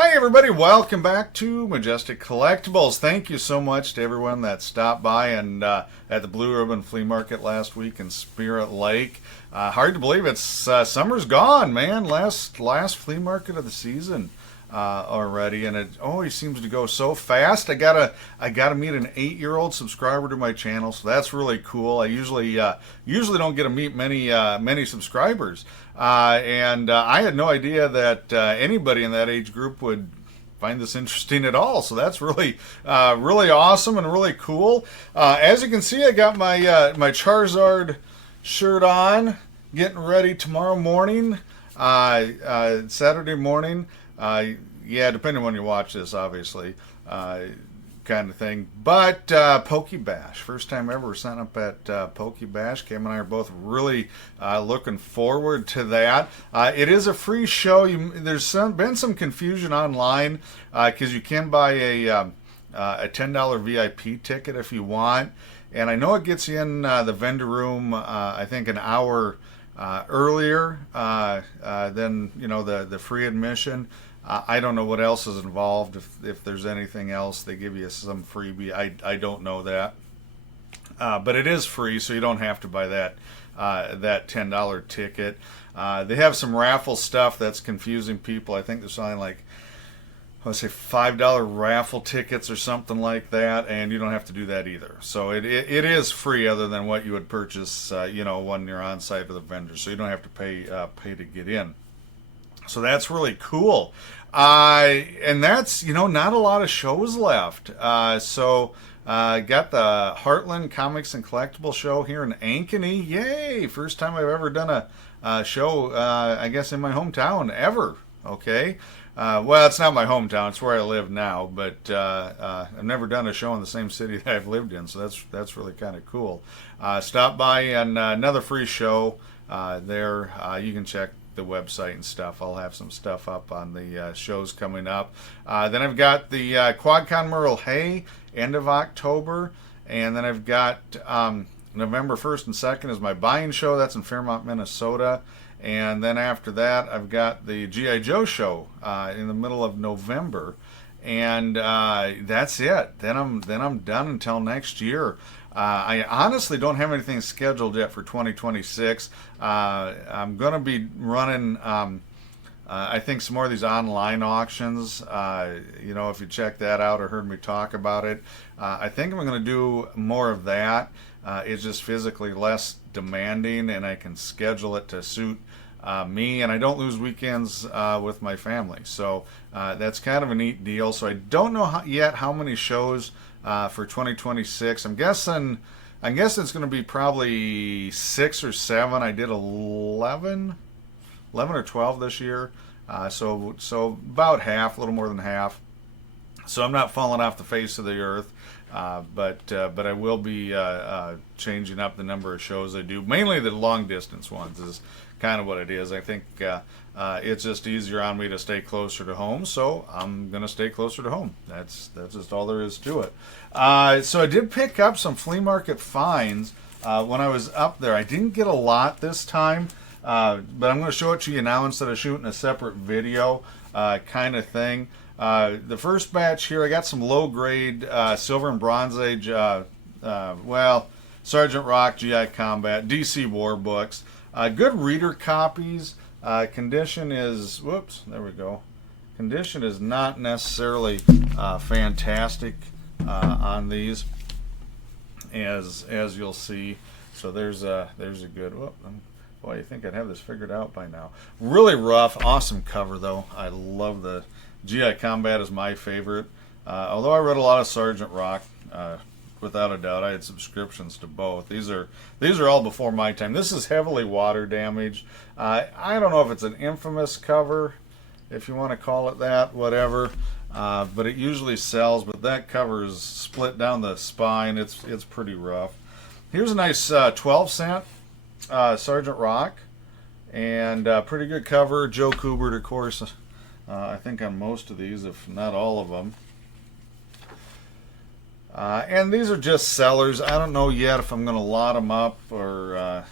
Hi everybody, welcome back to Majestic Collectibles. Thank you so much to everyone that stopped by and at the Blue Ribbon Flea Market last week in Spirit Lake. Hard to believe it's summer's gone, man. Last flea market of the season already, and it always seems to go so fast. I gotta meet an 8-year-old subscriber to my channel, so that's really cool. I usually don't get to meet many subscribers, and I had no idea that anybody in that age group would find this interesting at all. So that's really awesome and really cool. As you can see, I got my my Charizard shirt on, getting ready tomorrow morning, Saturday morning. Yeah, depending on when you watch this, obviously, kind of thing. But Pokebash, first time ever signing up at Pokebash. Cam and I are both really looking forward to that. It is a free show. There's been some confusion online because you can buy a $10 VIP ticket if you want, and I know it gets you in the vendor room. I think an hour earlier than the free admission. I don't know what else is involved. If there's anything else, they give you some freebie. I don't know that, but it is free, so you don't have to buy that $10 ticket. They have some raffle stuff that's confusing people. I think they're selling like, let's say, $5 raffle tickets or something like that, and you don't have to do that either. So it is free, other than what you would purchase, when you're on site with the vendor. So you don't have to pay to get in. So that's really cool. And that's, not a lot of shows left. So got the Heartland Comics and Collectible show here in Ankeny. Yay! First time I've ever done a show, I guess, in my hometown ever. Okay. Well, it's not my hometown. It's where I live now. But I've never done a show in the same city that I've lived in. So that's really kind of cool. Stop by and another free show there. You can check the website and stuff. I'll have some stuff up on the shows coming up. Then I've got the QuadCon Merle Hay, end of October, and then I've got November 1st and 2nd is my buying show. That's in Fairmont, Minnesota. And then after that, I've got the G.I. Joe show in the middle of November, and that's it. Then I'm done until next year. I honestly don't have anything scheduled yet for 2026. I'm going to be running, I think, some more of these online auctions. If you check that out or heard me talk about it, I think I'm going to do more of that. It's just physically less demanding, and I can schedule it to suit me, and I don't lose weekends with my family. So that's kind of a neat deal. So I don't know yet how many shows for 2026. I'm guessing it's going to be probably 6 or 7. I did 11 or 12 this year. So about half, a little more than half. So I'm not falling off the face of the earth. But I will be changing up the number of shows I do. Mainly the long distance ones is kind of what it is. I think it's just easier on me to stay closer to home, so I'm going to stay closer to home. That's just all there is to it. So I did pick up some Flea Market Finds when I was up there. I didn't get a lot this time, but I'm going to show it to you now instead of shooting a separate video kind of thing. The first batch here, I got some low-grade Silver and Bronze Age, Sergeant Rock, GI Combat, DC War books. Good reader copies. Condition is, whoops, there we go. Condition is not necessarily fantastic on these, as you'll see. So there's a good, boy, you think I'd have this figured out by now. Really rough, awesome cover though. I love the GI Combat is my favorite. Although I read a lot of Sergeant Rock, without a doubt, I had subscriptions to both. These are all before my time. This is heavily water damaged. I don't know if it's an infamous cover, if you want to call it that, whatever. But it usually sells. But that cover is split down the spine. It's pretty rough. Here's a nice 12-cent Sergeant Rock, and pretty good cover. Joe Kubert, of course. I think on most of these, if not all of them. And these are just sellers. I don't know yet if I'm going to lot them up or,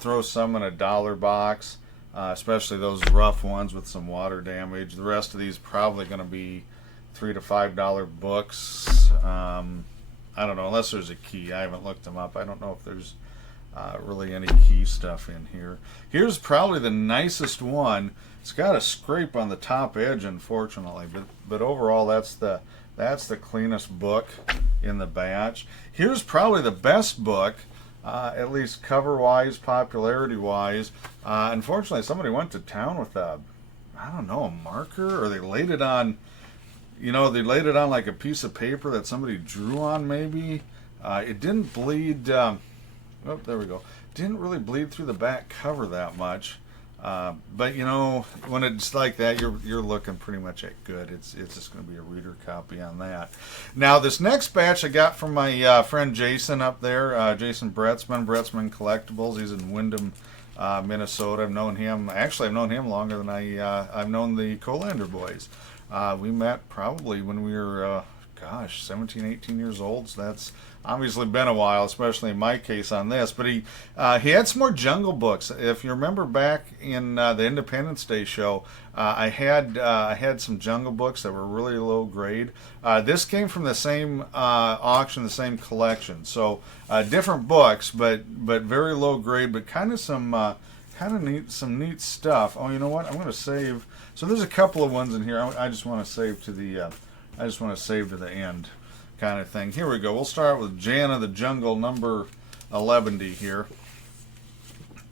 throw some in a dollar box. especially those rough ones with some water damage. The rest of these probably going to be $3 to $5 books. I don't know, unless there's a key. I haven't looked them up. I don't know if there's really any key stuff in here. Here's probably the nicest one. It's got a scrape on the top edge, unfortunately, but overall that's the cleanest book in the batch. Here's probably the best book, at least cover-wise, popularity-wise. Unfortunately, somebody went to town with a marker, or they laid it on. They laid it on like a piece of paper that somebody drew on, maybe. It didn't bleed. Oh, there we go. Didn't really bleed through the back cover that much. But when it's like that, you're looking pretty much at good. It's just going to be a reader copy on that. Now, this next batch I got from my friend Jason up there, Jason Bretzman Collectibles. He's in Windham, Minnesota. I've known him longer than I've known the Colander boys. We met probably when we were, 17, 18 years old. So that's obviously been a while, especially in my case on this. But he had some more Jungle books. If you remember back in the Independence Day show, I had some Jungle books that were really low grade. This came from the same auction, the same collection. So different books, but very low grade, but kind of some neat stuff. Oh, you know what? I'm going to save. So there's a couple of ones in here. I just want to save to the end, kind of thing. Here we go. We'll start with Jana the Jungle number 11 here,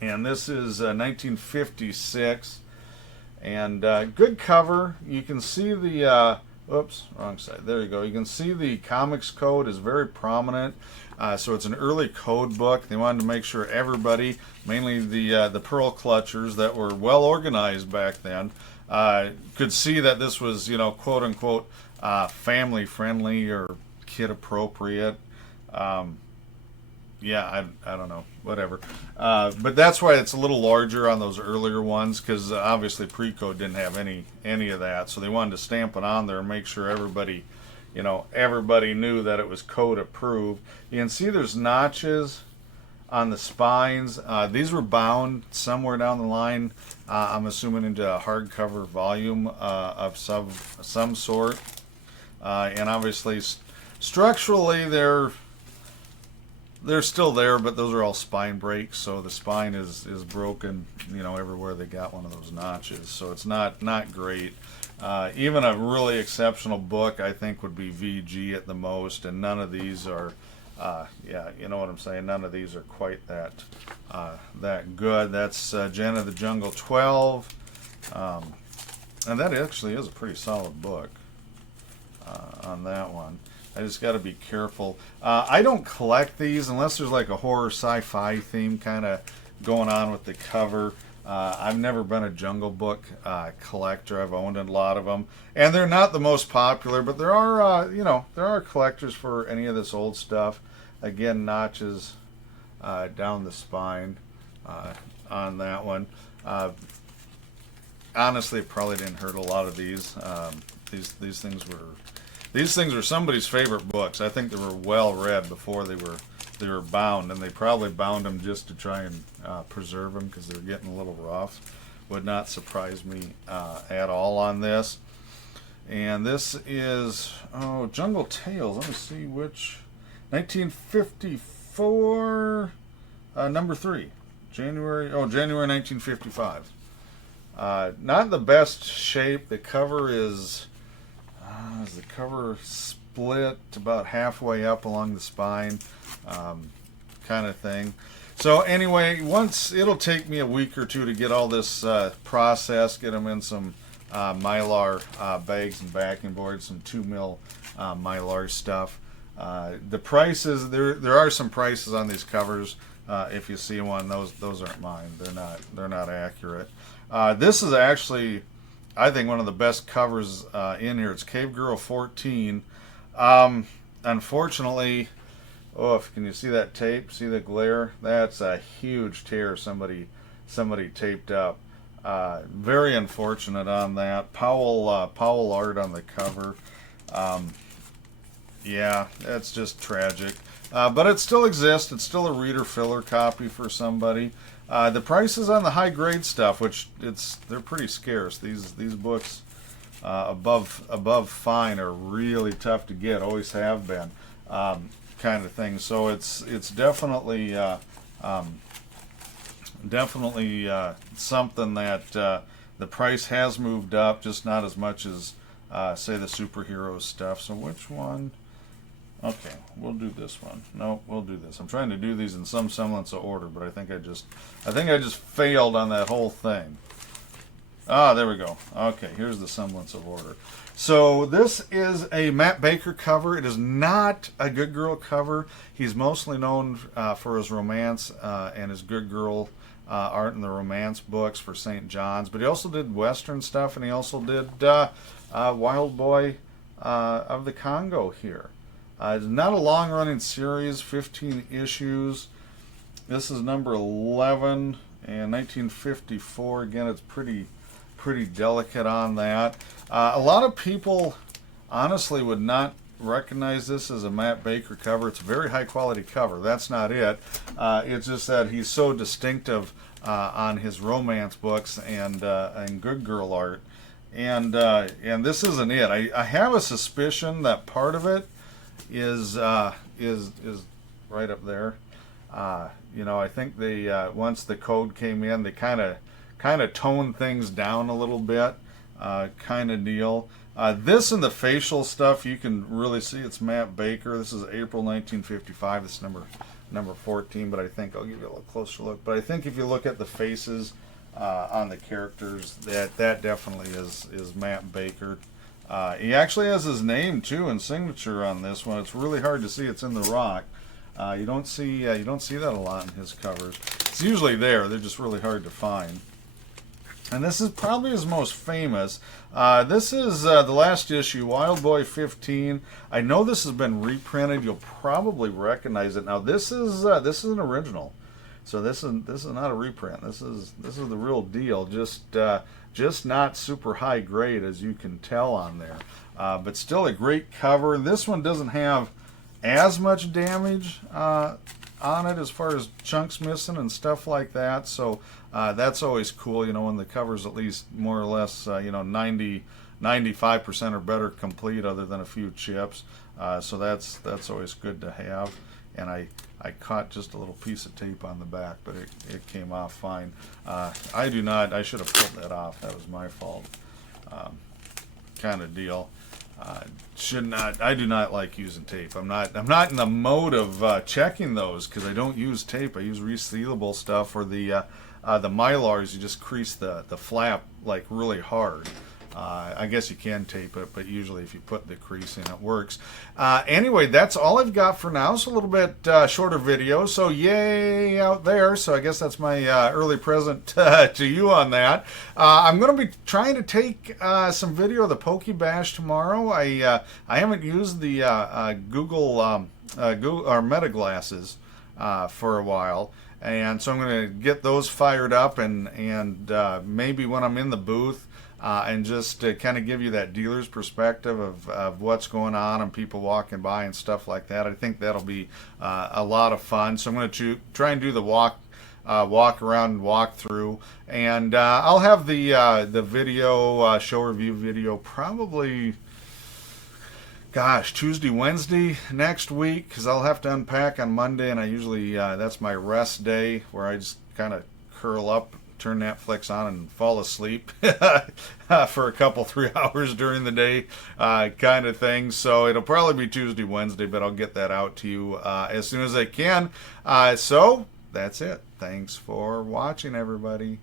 and this is 1956, and good cover. You can see the oops, wrong side. There you go. You can see the comics code is very prominent. So it's an early code book. They wanted to make sure everybody, mainly the pearl clutchers that were well organized back then, could see that this was, quote unquote, family friendly or kid appropriate. I don't know, whatever. But that's why it's a little larger on those earlier ones, because obviously pre-code didn't have any of that. So they wanted to stamp it on there and make sure everybody knew that it was code approved. You can see there's notches on the spines. These were bound somewhere down the line, I'm assuming into a hardcover volume of some sort. And obviously structurally they're still there, but those are all spine breaks, so the spine is broken, everywhere they got one of those notches. So it's not great. Even a really exceptional book, I think, would be VG at the most, and none of these are, you know what I'm saying, none of these are quite that good. That's Jana the Jungle 12, and that actually is a pretty solid book on that one. I just got to be careful. I don't collect these unless there's like a horror sci-fi theme kind of going on with the cover. I've never been a Jungle Book collector. I've owned a lot of them, and they're not the most popular, but there are there are collectors for any of this old stuff. Again, notches down the spine on that one. Honestly, it probably didn't hurt a lot of these. These things were somebody's favorite books. I think they were well read before they were bound, and they probably bound them just to try and preserve them because they're getting a little rough. Would not surprise me at all on this. And this is Jungle Tales. Let me see which 1954 number 3, January 1955. Not the best shape. The cover is the cover split about halfway up along the spine, kind of thing. So anyway, it'll take me a week or two to get all this processed, get them in some Mylar bags and backing boards, some 2mm Mylar stuff. The prices, there are some prices on these covers. If you see one, those aren't mine. They're not accurate. This is actually, I think, one of the best covers in here. It's Cave Girl 14. Unfortunately, can you see that tape? See the glare? That's a huge tear somebody taped up. Very unfortunate on that. Powell art on the cover. Yeah, that's just tragic. But it still exists. It's still a reader filler copy for somebody. The prices on the high grade stuff, which they're pretty scarce. These books above fine are really tough to get. Always have been, kind of thing. So it's definitely something that the price has moved up, just not as much as say the superhero stuff. So which one? Okay, we'll do this one. No, we'll do this. I'm trying to do these in some semblance of order, but I think I just failed on that whole thing. Ah, there we go. Okay, here's the semblance of order. So this is a Matt Baker cover. It is not a Good Girl cover. He's mostly known for his romance and his Good Girl art in the romance books for St. John's, but he also did Western stuff, and he also did Wild Boy of the Congo here. It's not a long-running series, 15 issues. This is number 11 and 1954. Again, it's pretty delicate on that. A lot of people honestly would not recognize this as a Matt Baker cover. It's a very high-quality cover. That's not it. It's just that he's so distinctive on his romance books and Good Girl art. And this isn't it. I have a suspicion that part of it is right up there. I think they once the code came in, they kind of toned things down a little bit, kind of deal. This and the facial stuff, you can really see it's Matt Baker. This is April 1955. This is number 14, but I think I'll give you a little closer look. But I think if you look at the faces on the characters, that definitely is Matt Baker. He actually has his name too and signature on this one. It's really hard to see. It's in the rock. You don't see that a lot in his covers. It's usually there. They're just really hard to find. And this is probably his most famous. This is the last issue, Wild Boy 15. I know this has been reprinted. You'll probably recognize it. Now this is an original, so this is not a reprint. This is the real deal. Just not super high grade, as you can tell on there, but still a great cover. This one doesn't have as much damage on it as far as chunks missing and stuff like that, so that's always cool, when the cover's at least more or less 95% or better complete, other than a few chips. So that's always good to have. And I caught just a little piece of tape on the back, but it came off fine. I should have pulled that off. That was my fault. Kind of deal. I do not like using tape. I'm not in the mode of checking those, because I don't use tape. I use resealable stuff, or the Mylars. You just crease the flap like really hard. I guess you can tape it, but usually if you put the crease in, it works. Anyway, that's all I've got for now. So a little bit shorter video. So yay out there. So I guess that's my early present to you on that. I'm going to be trying to take some video of the Poke Bash tomorrow. I haven't used the Google or Meta glasses for a while. And so I'm going to get those fired up, and maybe when I'm in the booth, and just to kind of give you that dealer's perspective of what's going on and people walking by and stuff like that. I think that'll be a lot of fun. So I'm going to try and do the walk around and walk through, and I'll have the video show review video probably, gosh, Tuesday, Wednesday next week, because I'll have to unpack on Monday, and I usually that's my rest day, where I just kind of curl up, turn Netflix on, and fall asleep for a couple 3 hours during the day, kind of thing. So it'll probably be Tuesday, Wednesday, but I'll get that out to you as soon as I can. So that's it. Thanks for watching, everybody.